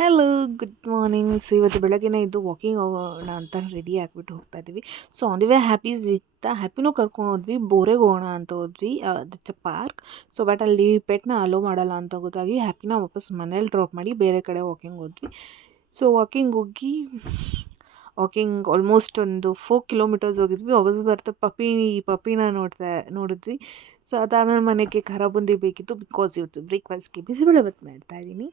Hello, good morning. So ಇವತ್ತು ಬೆಳಗ್ಗೆನೇ ಇದ್ದು ವಾಕಿಂಗ್ ಹೋಗೋಣ ಅಂತ ರೆಡಿ ಆಗಿಬಿಟ್ಟು ಹೋಗ್ತಾ ಇದ್ದೀವಿ. So on the way happy ಸಿಗ್ತಾ ಹ್ಯಾಪಿನೂ ಕರ್ಕೊಂಡು ಹೋದ್ವಿ. ಬೋರೆಗೆ ಹೋಗೋಣ ಅಂತ ಹೋದ್ವಿ. That's a park. So but ಅಲ್ಲಿ ಪೆಟ್ನ ಅಲೋ ಮಾಡಲ್ಲ ಅಂತ ಗೊತ್ತಾಗಿ ಹ್ಯಾಪಿನ ವಾಪಸ್ ಮನೇಲಿ ಡ್ರಾಪ್ ಮಾಡಿ ಬೇರೆ ಕಡೆ ವಾಕಿಂಗ್ ಹೋದ್ವಿ. ಸೊ ವಾಕಿಂಗ್ ಹೋಗಿ ಆಲ್ಮೋಸ್ಟ್ ಒಂದು 4 ಕಿಲೋಮೀಟರ್ಸ್ ಹೋಗಿದ್ವಿ. ವಾಪಸ್ ಬರ್ತಾ ಪಪ್ಪಿನ ನೋಡಿದ್ವಿ. ಸೊ ಅದಾದಮೇಲೆ ಮನೆಗೆ ಖಾರ ಬುಂದಿ ಬೇಕಿತ್ತು, ಬಿಕಾಸ್ ಇವತ್ತು ಬ್ರೇಕ್ಫಾಸ್ಟ್ಗೆ ಬಿಸಿಬೇಳೆಭಾತ್ ಮಾಡ್ತಾಯಿದ್ದೀನಿ.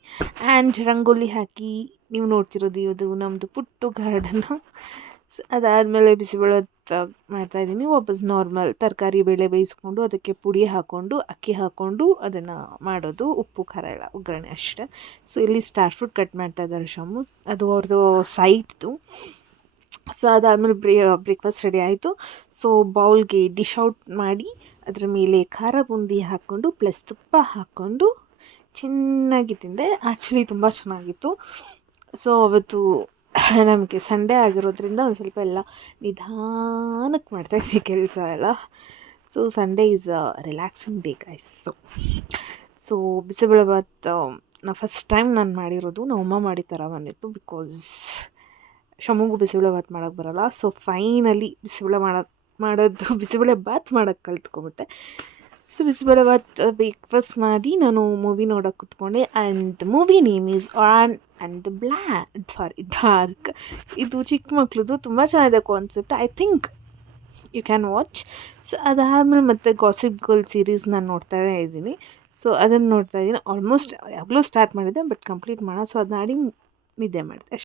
ಆ್ಯಂಡ್ ರಂಗೋಲಿ ಹಾಕಿ ನೀವು ನೋಡ್ತಿರೋದು ಇದು ನಮ್ಮದು ಪುಟ್ಟು ಗಾರ್ಡನ್ನು. ಅದಾದಮೇಲೆ ಬಿಸಿಬೇಳೆಭಾತ್ ಮಾಡ್ತಾಯಿದ್ದೀನಿ. ವಾಪಸ್ ನಾರ್ಮಲ್ ತರಕಾರಿ ಬೇಳೆ ಬೇಯಿಸ್ಕೊಂಡು ಅದಕ್ಕೆ ಪುಡಿ ಹಾಕ್ಕೊಂಡು ಅಕ್ಕಿ ಹಾಕ್ಕೊಂಡು ಅದನ್ನು ಮಾಡೋದು, ಉಪ್ಪು ಖಾರ ಎಲ್ಲ ಒಗ್ಗರಣೆ ಅಷ್ಟೇ. ಸೊ ಇಲ್ಲಿ ಸ್ಟಾರ್ ಫ್ರೂಟ್ ಕಟ್ ಮಾಡ್ತಾ ಇದ್ದಾರೆ ಶಮ್ಮು, ಅದು ಅವ್ರದ್ದು ಸೈಟ್ದು. ಸೊ ಅದಾದಮೇಲೆ ಬ್ರೇಕ್ಫಾಸ್ಟ್ ರೆಡಿ ಆಯಿತು. ಸೊ ಬೌಲ್ಗೆ ಡಿಶ್ ಔಟ್ ಮಾಡಿ ಅದರ ಮೇಲೆ ಖಾರ ಬುಂದಿ ಹಾಕ್ಕೊಂಡು ಪ್ಲಸ್ ತುಪ್ಪ ಹಾಕ್ಕೊಂಡು ಚೆನ್ನಾಗಿ ತಿಂದೆ. ಆ್ಯಕ್ಚುಲಿ ತುಂಬ ಚೆನ್ನಾಗಿತ್ತು. ಸೊ ಅವತ್ತು ನಮಗೆ ಸಂಡೇ ಆಗಿರೋದ್ರಿಂದ ಒಂದು ಸ್ವಲ್ಪ ಎಲ್ಲ ನಿಧಾನಕ್ಕೆ ಮಾಡ್ತಾಯಿದ್ವಿ ಕೆಲಸ ಎಲ್ಲ. So Sunday is a relaxing day guys. So bisibelebath ನಾ ಫಸ್ಟ್ ಟೈಮ್ ನಾನು ಮಾಡಿರೋದು. ನಮ್ಮಮ್ಮ ಮಾಡಿ ಥರ ಬಂದಿತ್ತು, ಬಿಕಾಸ್ ಶಮ್ಮುಗೂ ಬಿಸಿಬೇಳೆಭಾತ್ ಮಾಡೋಕ್ಕೆ ಬರೋಲ್ಲ. ಸೊ ಫೈನಲಿ ಬಿಸಿಬೇಳೆಭಾತ್ ಮಾಡೋಕ್ಕೆ ಕಲ್ತ್ಕೊಂಬಿಟ್ಟೆ. ಸೊ ಬಿಸಿಬೇಳೆಭಾತ್ ಬ್ರೇಕ್ಫಾಸ್ಟ್ ಮಾಡಿ ನಾನು ಮೂವಿ ನೋಡೋಕ್ಕೆ ಕೂತ್ಕೊಂಡೆ. And the movie name is on and the dark. ಇದು ಚಿಕ್ಕ ಮಕ್ಳದ್ದು, ತುಂಬ ಚೆನ್ನಾಗಿದೆ concept. I think you can watch. So ಅದಾದಮೇಲೆ ಮತ್ತೆ ಗಾಸಿಪ್ ಗರ್ಲ್ ಸೀರೀಸ್ ನಾನು ನೋಡ್ತಾ ಇದ್ದೀನಿ. ಸೊ ಅದನ್ನು ನೋಡ್ತಾ ಇದ್ದೀನಿ. ಆಲ್ಮೋಸ್ಟ್ ಯಾವಾಗಲೂ ಸ್ಟಾರ್ಟ್ ಮಾಡಿದ್ದೆ, ಬಟ್ ಕಂಪ್ಲೀಟ್ ಮಾಡೋಣ. ಸೊ ಅದನ್ನ ಆಡಿ ನಿದ್ದೆ ಮಾಡಿದೆ.